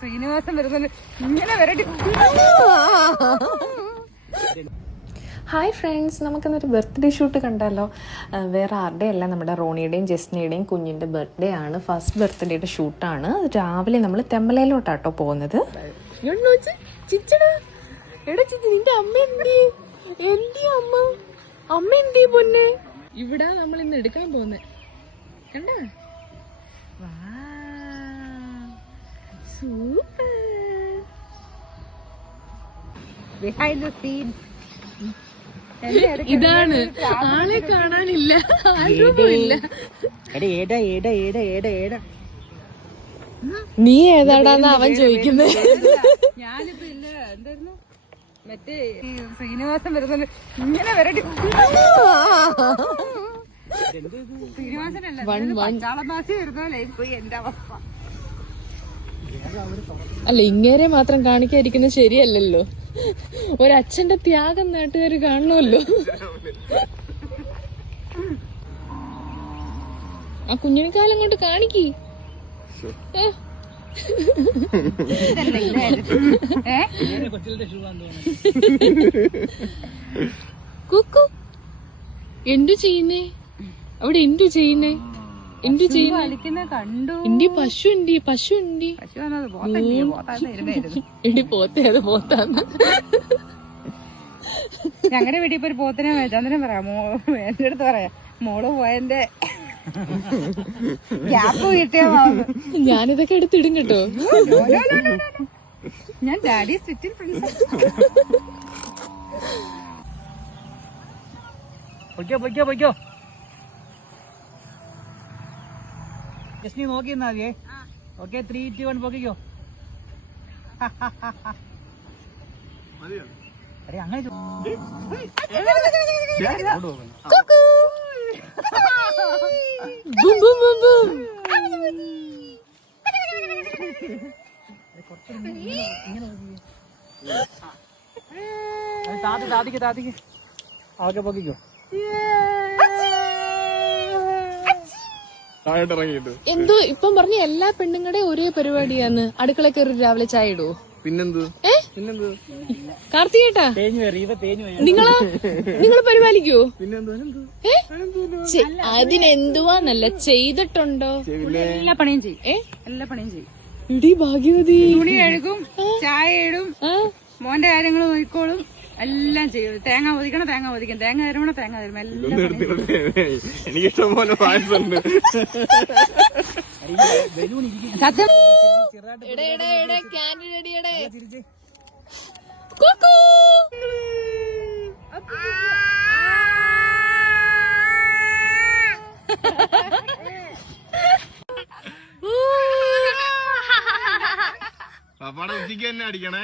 ശ്രീനിവാസൻ വരുന്നത് ഇങ്ങനെ വരട്ടെ. ഹായ് ഫ്രണ്ട്സ്, നമുക്കിന്നൊരു ബർത്ത്ഡേ ഷൂട്ട് കണ്ടാലോ? വേറെ ആരുടെയും അല്ല, നമ്മുടെ റോണിയുടെയും ജസ്റ്റിനുടെയും കുഞ്ഞിൻ്റെ ബർത്ത്ഡേ ആണ്. ഫസ്റ്റ് ബർത്ത്ഡേയുടെ ഷൂട്ടാണ്. രാവിലെ നമ്മൾ തെമ്മലയിലോട്ടാട്ടോ പോകുന്നത്. നിന്റെ അമ്മ അമ്മ എന്തി പൊന്നെ? ഇവിടെ നമ്മൾ ഇന്ന് എടുക്കാൻ പോകുന്നത് കണ്ട. സൂപ്പർ. ബിഹൈൻഡ് ദ സീൻ ഇതാണ്. ആളെ കാണാനില്ല, ആരുമില്ല. നീ ഏതാടാന്ന് അവൻ ചോദിക്കുന്നത്. ഞാനിപ്പോ ഇല്ല, എന്തായിരുന്നു മറ്റേ ശ്രീനിവാസൻ വരുന്നത് ഇങ്ങനെ വരട്ടെ. ശ്രീനിവാസനല്ല, പച്ചാളമാസി വരുന്നല്ലേ പോയി എന്റെ അവസ്ഥ. അല്ല, ഇങ്ങേരെ മാത്രം കാണിക്കാതിരിക്കുന്നത് ശരിയല്ലല്ലോ. ഒരച്ഛന്റെ ത്യാഗം നാട്ടുകാർ കാണണമല്ലോ. ആ കുഞ്ഞിനെക്കാലം കൊണ്ട് കാണിക്ക്. കുക്കു എന്തു ചെയ്യുന്നേ അവിടെ? എന്തു ചെയ്യുന്നേ? എന്തു ചെയ്യുന്ന കണ്ടു. എന്റെ പശു എടി പോത്തേ, അത് പോത്താന്ന്. ഞങ്ങളുടെ വീട്ടിൽ ഇപ്പൊ ഒരു പോത്തിനെ ചന്ദ്രൻ പറയാം, എന്റെ അടുത്ത് പറയാം, മോള് പോയതിന്റെ ഗ്യാപ്പ് കിട്ടിയ. ഞാനിതൊക്കെ എടുത്തിടും കേട്ടോ. ഞാൻ ഡാഡി സ്വിറ്റിൽ പ്രിൻസസ്. ജസ്റ്റ് നീ നോക്കി നിന്നാ മതിയേ. ഓക്കെ, 3, 2, 1 പൊക്കിക്കോ. അരെ അങ്ങനെ താത്തിക്ക് ഓക്കെ പൊക്കിക്കോ. എന്തോ ഇപ്പം പറഞ്ഞ എല്ലാ പെണ്ണുങ്ങളുടെയും ഒരേ പരിപാടിയാന്ന്. അടുക്കള കയറി രാവിലെ ചായ ഇടുവോ? പിന്നെന്ത്? കാർത്തികേട്ടാ, നിങ്ങള് പരിപാലിക്കുവോ? അതിനെന്തുവാന്നല്ല, ചെയ്തിട്ടുണ്ടോ? എല്ലാ പണിയും ചെയ്യും, എല്ലാ പണിയും ചെയ്യും. ഇടി ഭാഗ്യവതി. തുണി കഴുകും, ചായ ഇടും, മോന്റെ കാര്യങ്ങൾ നോക്കിക്കോളും, എല്ലാം ചെയ്യും. തേങ്ങ ഒതിക്കണം, തേങ്ങ ഒതിക്കും, തേങ്ങ തരുമോ, തേങ്ങ തരും, എല്ലാം. എനിക്കിഷ്ടം പോലെ പായസുണ്ട്. സത്യം. പപ്പാടെ ഉച്ചയ്ക്ക് തന്നെ അടിക്കണേ.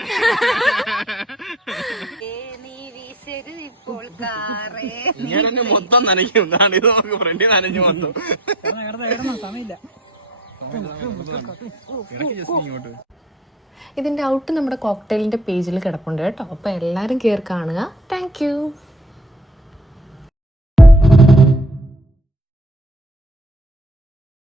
ഞാൻ തന്നെ മൊത്തം നനയ്ക്കും. ഇത് നമുക്ക് ഫ്രണ്ട് നനഞ്ഞു മൊത്തം. സമയമില്ല. ഇതിന്റെ ഔട്ട് നമ്മുടെ കോക്ടെയിലിന്റെ പേജിൽ കിടപ്പുണ്ട് കേട്ടോ. അപ്പൊ എല്ലാരും കയറി കാണുക. Thank you.